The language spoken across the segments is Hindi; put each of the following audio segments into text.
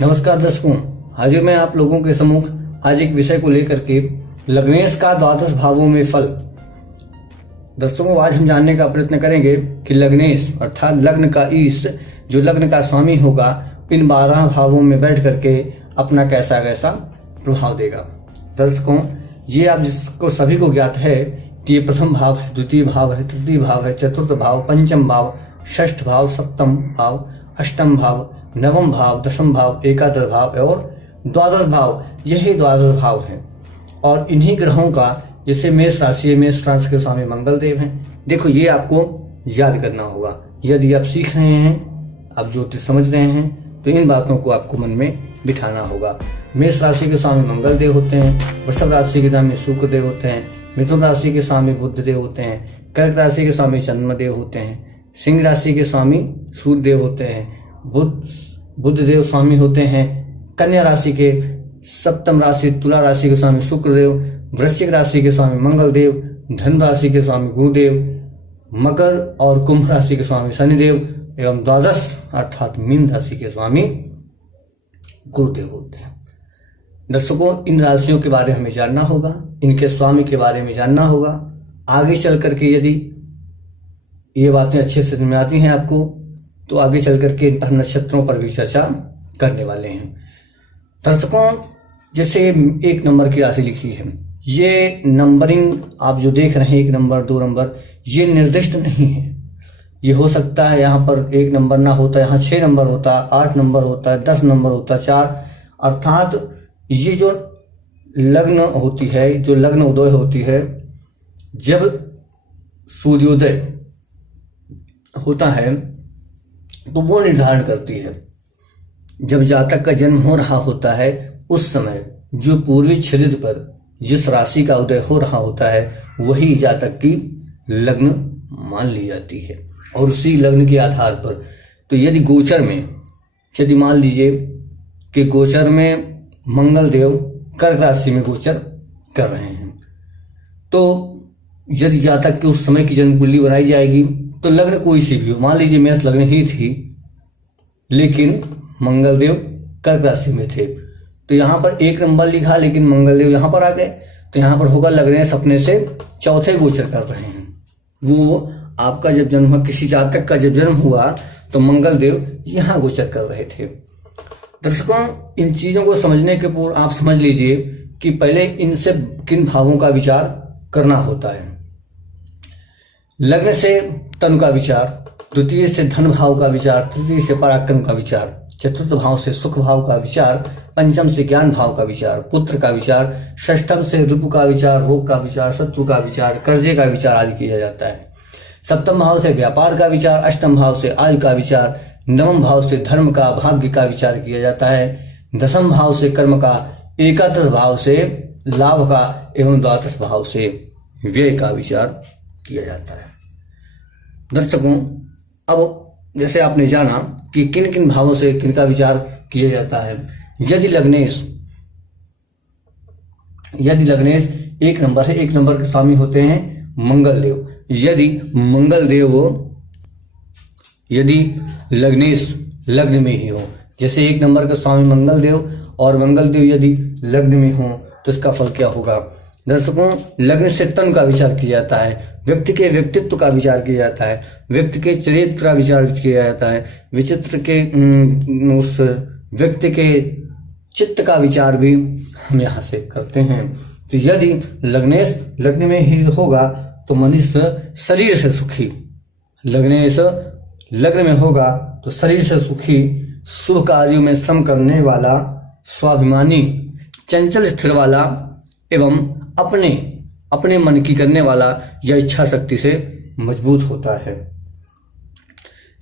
नमस्कार दर्शकों, हाजिर मैं आप लोगों के सम्मुख आज एक विषय को लेकर के लग्नेश का द्वादश भावों में फल। दर्शकों, आज हम जानने का प्रयत्न करेंगे कि लग्नेश अर्थात लग्न का ईश जो लग्न का स्वामी होगा इन 12 भावों में बैठ करके अपना कैसा कैसा प्रभाव देगा। दर्शकों, ये आप जिसको सभी को ज्ञात है कि ये प्रथम भाव है, द्वितीय भाव है, तृतीय भाव है, चतुर्थ भाव, पंचम भाव, षष्ठ भाव, सप्तम भाव, अष्टम भाव, नवम भाव, दसम भाव, एकादश भाव और द्वादश भाव, यही द्वादश भाव हैं। और इन्हीं ग्रहों का जैसे मेष राशि है, मेष राशि के स्वामी मंगल देव हैं। देखो, ये आपको याद करना होगा। यदि आप सीख रहे हैं, आप ज्योतिष समझ रहे हैं, तो इन बातों को आपको मन में बिठाना होगा। मेष राशि के स्वामी मंगल देव होते हैं, वृषभ राशि के स्वामी शुक्र देव होते हैं, मिथुन राशि के स्वामी बुध देव होते हैं, कर्क राशि के स्वामी चंद्रमा देव होते हैं, सिंह राशि के स्वामी सूर्य देव होते हैं, बुध देव स्वामी होते हैं, कन्या राशि के सप्तम राशि तुला राशि के स्वामी शुक्र देव, वृश्चिक राशि के स्वामी मंगल देव, धनु राशि के स्वामी गुरुदेव, मकर और कुंभ राशि के स्वामी शनिदेव एवं द्वादश अर्थात मीन राशि के स्वामी गुरुदेव होते हैं। दर्शकों, इन राशियों के बारे में हमें जानना होगा, इनके स्वामी के बारे में जानना होगा। आगे चल करके यदि ये बातें अच्छे से समझ में आती हैं आपको, तो आगे चल करके इन पर नक्षत्रों पर भी चर्चा करने वाले हैं। दर्शकों, जैसे 1 नंबर की राशि लिखी है, ये नंबरिंग आप जो देख रहे हैं 1 नंबर 2 नंबर, ये निर्दिष्ट नहीं है। ये हो सकता है यहाँ पर 1 नंबर ना होता, यहाँ 6 नंबर होता, 8 नंबर होता, 10 नंबर होता, 4, अर्थात ये जो लग्न होती है, जो लग्न उदय होती है, जब सूर्योदय होता है तो वो निर्धारण करती है। जब जातक का जन्म हो रहा होता है उस समय जो पूर्वी क्षितिज पर जिस राशि का उदय हो रहा होता है वही जातक की लग्न मान ली जाती है। और उसी लग्न के आधार पर तो यदि गोचर में, यदि मान लीजिए कि गोचर में मंगल देव कर्क राशि में गोचर कर रहे हैं, तो यदि जातक की उस समय की जन्म कुंडली बनाई जाएगी तो लग्न कोई सी भी हो, मान लीजिए मेष लग्न ही थी लेकिन मंगल देव कर्क राशि में थे, तो यहाँ पर 1 नंबर लिखा लेकिन मंगल देव यहाँ पर आ गए, तो यहाँ पर होगा लग्नेश अपने से चौथे गोचर कर रहे हैं। वो आपका जब जन्म हुआ, किसी जातक का जब जन्म हुआ तो मंगल देव यहाँ गोचर कर रहे थे। दर्शकों, इन चीजों को समझने के पूर्व आप समझ लीजिए कि पहले इनसे किन भावों का विचार करना होता है। लग्न से तनु का विचार, द्वितीय से धन भाव का विचार, तृतीय से पराक्रम का विचार, चतुर्थ भाव से सुख भाव का विचार, पंचम से ज्ञान भाव का विचार, पुत्र का विचार, षष्ठम से रिपु का विचार, रोग का विचार, शत्रु का विचार, कर्जे का विचार आदि किया जाता है। सप्तम भाव से व्यापार का विचार, अष्टम भाव से आयु का विचार, नवम भाव से धर्म का भाग्य का विचार किया जाता है, दसम भाव से कर्म का, एकादश भाव से लाभ का एवं द्वादश भाव से व्यय का विचार किया जाता है। दर्शकों, अब जैसे आपने जाना कि किन किन भावों से किन का विचार किया जाता है। यदि लग्नेश 1 नंबर है, 1 नंबर के स्वामी होते हैं मंगल देव। यदि लग्नेश लग्न में ही हो, जैसे 1 नंबर का स्वामी मंगल देव और मंगल देव यदि लग्न में हो तो इसका फल क्या होगा। दर्शकों, लग्न से तन का विचार किया जाता है, व्यक्ति के व्यक्तित्व का विचार किया जाता है, व्यक्ति के चरित्र का विचार किया जाता है, विचित्र के उस व्यक्ति के चित्त का विचार भी हम यहाँ से करते हैं। तो यदि लग्नेश लग्न में ही होगा तो मनुष्य शरीर से सुखी, लग्नेश लग्न में होगा तो शरीर से सुखी, शुभ कार्यों में श्रम करने वाला, स्वाभिमानी, चंचल स्थिर वाला एवं अपने मन की करने वाला या इच्छा शक्ति से मजबूत होता है।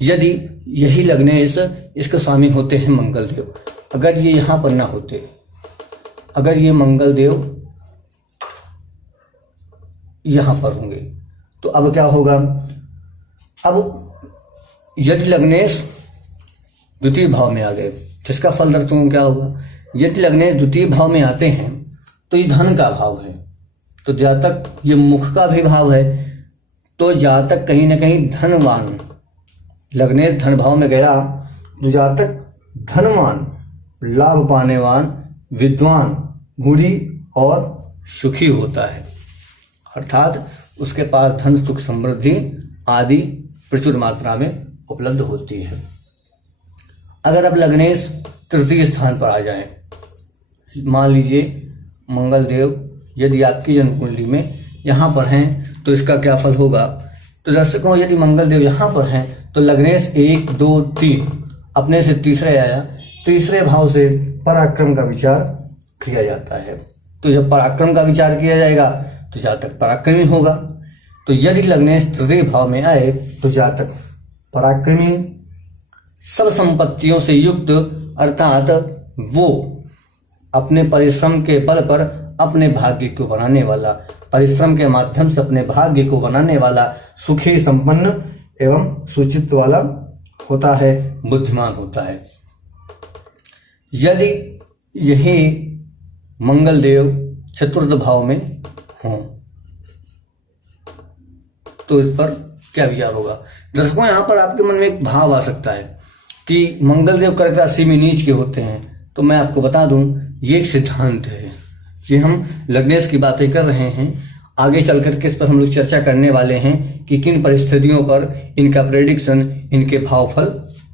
यदि यही लग्नेश इसके स्वामी होते हैं मंगल देव, अगर ये यहाँ पर ना होते, अगर ये मंगल देव यहाँ पर होंगे तो अब क्या होगा। अब यदि लग्नेश द्वितीय भाव में आ गए, जिसका फल दर्शकों क्या होगा। यदि लग्नेश द्वितीय भाव में आते हैं तो ये धन का भाव है, तो जहाँ तक ये मुख का भी भाव है, तो जहाँ तक कहीं ना कहीं धनवान, लग्नेश धन भाव में गया तो जहाँ तक धनवान लाभ पाने वाला, विद्वान, गुणी और सुखी होता है। अर्थात उसके पास धन, सुख, समृद्धि आदि प्रचुर मात्रा में उपलब्ध होती है। अगर अब लग्नेश तृतीय स्थान पर आ जाएं, मान लीजिए मंगल देव यदि आपकी जन्म कुंडली में यहाँ पर हैं तो इसका क्या फल होगा। तो दर्शकों, यदि मंगल देव यहाँ पर हैं तो लग्नेश 1, 2, 3 अपने से तीसरे आया, तीसरे भाव से पराक्रम का विचार किया जाता है। तो जब पराक्रम का विचार किया जाएगा तो जातक पराक्रमी होगा। तो यदि लग्नेश तृतीय भाव में आए तो जातक पराक्रमी, सब संपत्तियों से युक्त, अर्थात वो अपने परिश्रम के बल पर अपने भाग्य को बनाने वाला, परिश्रम के माध्यम से अपने भाग्य को बनाने वाला, सुखी, संपन्न एवं सुचित्त वाला होता है, बुद्धिमान होता है। यदि यही मंगल देव चतुर्थ भाव में हों तो इस पर क्या विचार होगा। दर्शकों, यहाँ पर आपके मन में एक भाव आ सकता है कि मंगल देव कर्क राशि में नीच के होते हैं। तो मैं आपको बता दूं, ये एक सिद्धांत है कि हम लग्नेश की बातें कर रहे हैं, आगे चल करके इस पर हम लोग चर्चा करने वाले हैं कि किन परिस्थितियों पर इनका प्रेडिक्शन, इनके भावफल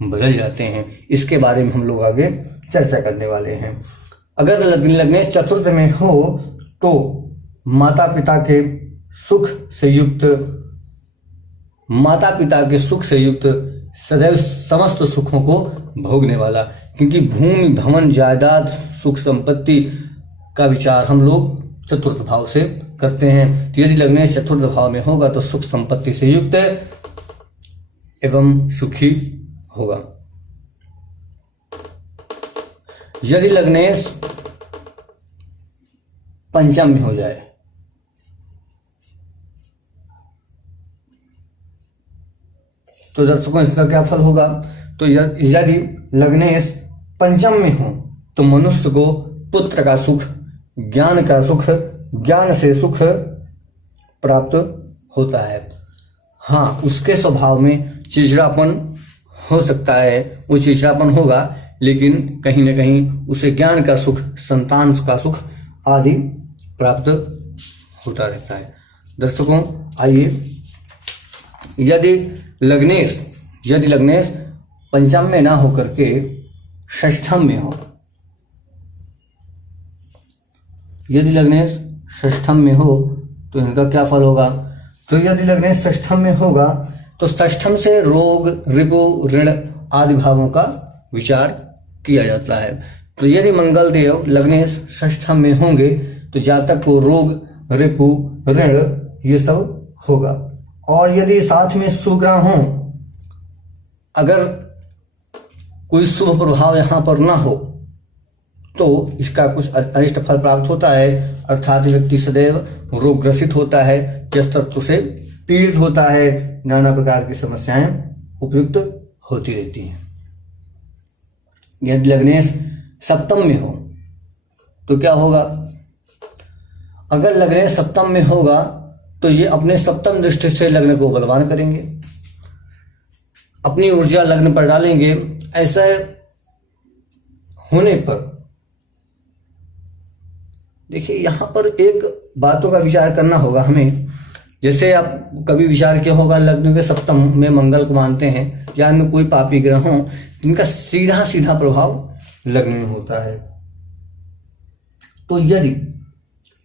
बदल जाते हैं। इसके बारे में हम लोग आगे चर्चा करने वाले हैं। अगर लग्नेश चतुर्थ में हो तो माता पिता के सुख से युक्त, माता पिता के सुख से युक्त, सदैव समस्त सुखों को भोगने वाला, क्योंकि भूमि, भवन, जायदाद, सुख, संपत्ति का विचार हम लोग चतुर्थ भाव से करते हैं। तो यदि लग्नेश चतुर्थ भाव में होगा तो सुख संपत्ति से युक्त एवं सुखी होगा। यदि लग्नेश पंचम में हो जाए तो दर्शकों इसका क्या फल होगा। तो यदि लग्नेश पंचम में हो तो मनुष्य को पुत्र का सुख, ज्ञान का सुख, ज्ञान से सुख प्राप्त होता है। हाँ, उसके स्वभाव में चिड़चिड़ापन हो सकता है, वो चिड़चिड़ापन होगा, लेकिन कहीं न कहीं उसे ज्ञान का सुख, संतान का सुख आदि प्राप्त होता रहता है। दर्शकों, आइए, यदि लग्नेश पंचम में ना होकर के षष्ठम में हो, यदि लग्नेश षष्ठम में हो तो इनका क्या फल होगा। तो यदि लग्नेश षष्ठम में होगा तो षष्ठम से रोग, रिपु, ऋण आदि भावों का विचार किया जाता है। तो यदि मंगल देव लग्नेश षष्ठम में होंगे तो जातक को रोग, रिपु, ऋण ये सब होगा। और यदि साथ में शुभ ग्रह हो, अगर कोई शुभ प्रभाव यहाँ पर ना हो तो इसका कुछ अनिष्ट फल प्राप्त होता है, अर्थात व्यक्ति सदैव रोग ग्रसित होता है, जस तत्व से पीड़ित होता है, नाना प्रकार की समस्याएं उपयुक्त होती रहती हैं। यदि लग्नेश सप्तम में हो तो क्या होगा। अगर लग्नेश सप्तम में होगा तो ये अपने सप्तम दृष्टि से लग्न को बलवान करेंगे, अपनी ऊर्जा लग्न पर डालेंगे। ऐसा होने पर देखिए, यहां पर एक बातों का विचार करना होगा हमें। जैसे आप कभी विचार किया होगा, लग्न के सप्तम में मंगल को मानते हैं या अन्य कोई पापी ग्रह हो, इनका सीधा सीधा प्रभाव लग्न में होता है। तो यदि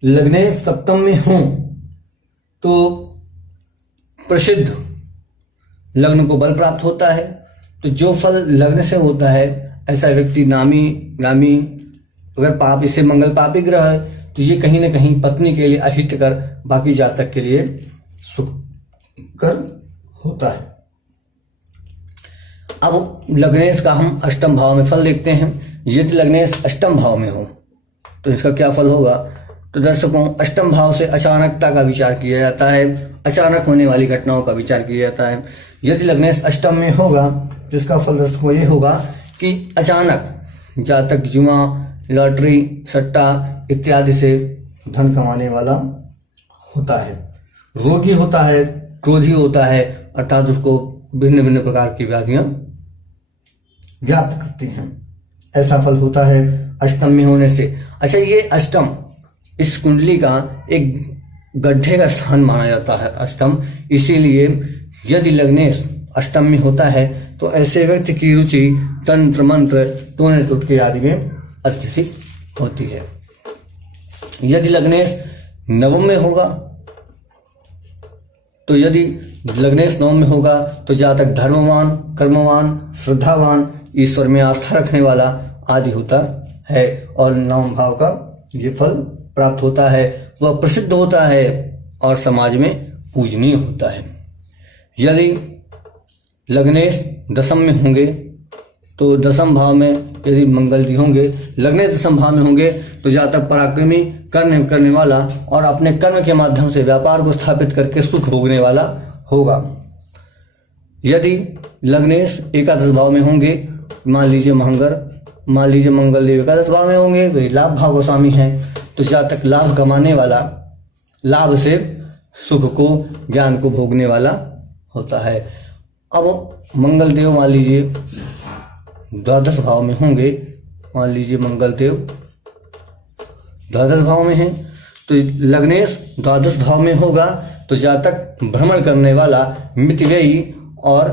लग्नेश सप्तम में हो तो प्रसिद्ध लग्न को बल प्राप्त होता है। तो जो फल लग्न से होता है, ऐसा व्यक्ति नामी ग्रामी, अगर पाप, इसे मंगल पापी ग्रह है तो ये कहीं ना कहीं पत्नी के लिए अहितकर, बाकी जातक के लिए सुखकर होता है। अब लग्नेश का हम अष्टम भाव में फल देखते हैं। यदि लग्नेश अष्टम भाव में हो तो इसका क्या फल होगा। तो दर्शकों, अष्टम भाव से अचानकता का विचार किया जाता है, अचानक होने वाली घटनाओं का विचार किया जाता है। यदि लग्नेश अष्टम में होगा तो इसका फल दर्शकों ये होगा कि अचानक जातक जुआ, लॉटरी, सट्टा इत्यादि से धन कमाने वाला होता है, रोगी होता है, क्रोधी होता है, अर्थात उसको भिन्न भिन्न प्रकार की व्याधियां व्याप्त करती हैं। ऐसा फल होता है अष्टम में होने से। अच्छा, ये अष्टम इस कुंडली का एक गड्ढे का स्थान माना जाता है अष्टम, इसीलिए यदि लग्नेश अष्टम में होता है तो ऐसे व्यक्ति की रुचि तंत्र मंत्र टोने टोटके आदि में अत्यधिक होती है। यदि लग्नेश नवम में होगा तो जातक धर्मवान, कर्मवान, श्रद्धावान, ईश्वर में आस्था रखने वाला आदि होता है और नवम भाव का ये फल प्राप्त होता है। वह प्रसिद्ध होता है और समाज में पूजनीय होता है। यदि लग्नेश दशम में होंगे तो दशम भाव में यदि मंगल जी होंगे, लग्नेश दशम भाव में होंगे तो जातक पराक्रमी, कर्म करने वाला और अपने कर्म के माध्यम से व्यापार को स्थापित करके सुख भोगने वाला होगा। यदि लग्नेश एकादश भाव में होंगे, मान लीजिए मंगल देव एकादश भाव में होंगे तो लाभ भाव का स्वामी है, तो जातक लाभ कमाने वाला, लाभ से सुख को, ज्ञान को भोगने वाला होता है। अब मंगल देव मान लीजिए द्वादश भाव में होंगे, मान लीजिए मंगल देव द्वादश भाव में है तो लग्नेश द्वादश भाव में होगा तो जातक भ्रमण करने वाला, मितव्ययी और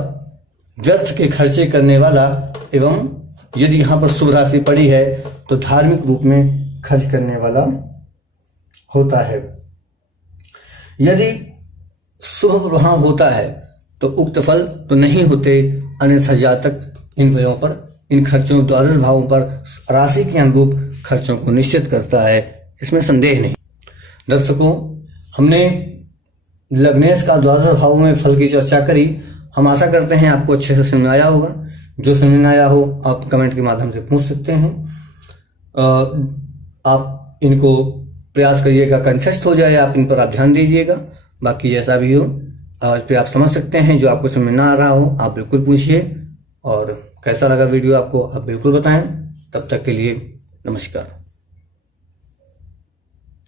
व्यर्थ के खर्चे करने वाला एवं यदि यहाँ पर शुभ राशि पड़ी है तो धार्मिक रूप में खर्च करने वाला होता है। यदि शुभ प्रभाव होता है तो उक्त फल तो नहीं होते, अन्यथा जातक इन व्ययों पर, इन खर्चों, द्वादश भावों पर राशि के अनुरूप खर्चों को निश्चित करता है, इसमें संदेह नहीं। दर्शकों, हमने लग्नेश का द्वादश भाव में फल की चर्चा करी। हम आशा करते हैं आपको अच्छे से समझ आया होगा। जो समझ ना आया हो आप कमेंट के माध्यम से पूछ सकते हैं। आप इनको प्रयास करिएगा कंठस्थ हो जाए, आप इन पर आप ध्यान दीजिएगा। बाकी जैसा भी हो इस पर आप समझ सकते हैं। जो आपको समझ ना आ रहा हो आप बिल्कुल पूछिए, और कैसा लगा वीडियो आपको आप बिल्कुल बताएं। तब तक के लिए नमस्कार।